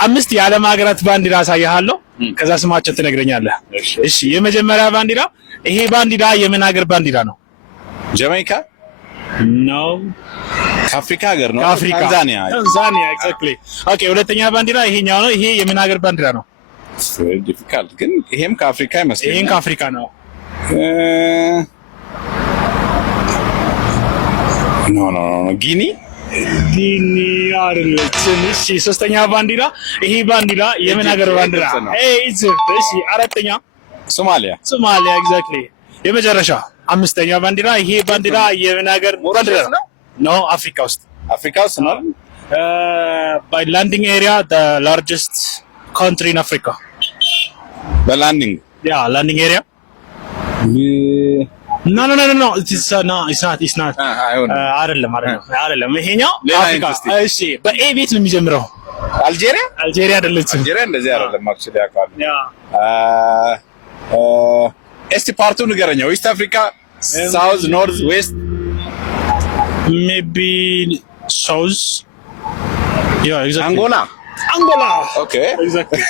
5 የዓለም ሀገራት ባንዲራ አሳያለሁ። ከዛ ስማቸውን ትነግረኛለህ። እሺ የመጀመሪያ ባንዲራ ይሄ ባንዲራ የምን ሀገር ባንዲራ ነው? ጃማይካ ነው። ከአፍሪካ ሀገር ነው። ታንዛኒያ ኤግዛክትሊ። ኦኬ ሁለተኛ ባንዲራ ይሄኛው ነው። ይሄ የምን ሀገር ባንዲራ ነው? ዲፊካልት ግን ይሄም ከአፍሪካ ይመስለኛል። ይሄን ከአፍሪካ ነው። ኖ ጊኒ አይደለችም። እሺ ሶስተኛ ባንዲራ ይሄ ባንዲራ የምን ሀገር ባንዲራ? ኢጅፕት። እሺ አራተኛ ሶማሊያ ኤግዛክትሊ። የመጨረሻ አምስተኛ ባንዲራ ይሄ ባንዲራ የምን ሀገር ባንዲራ ነው? ኖ አፍሪካ ውስጥ ነው። by landing area the largest country in Africa. በላንዲንግ landing area no it's not አይደለም ይሄኛው አፍሪካ። እሺ በኤ ቤት ነው የሚጀምረው። አልጄሪያ አይደለችም። አልጄሪያ እንደዚህ አይደለም አክቹሊ ያውቃል። እስቲ ፓርቱ ንገረኛ። ዌስት አፍሪካ፣ ሳውዝ፣ ኖርዝ፣ ዌስት ሜቢ ሳውዝ። አንጎላ ኦኬ ኤግዛክትሊ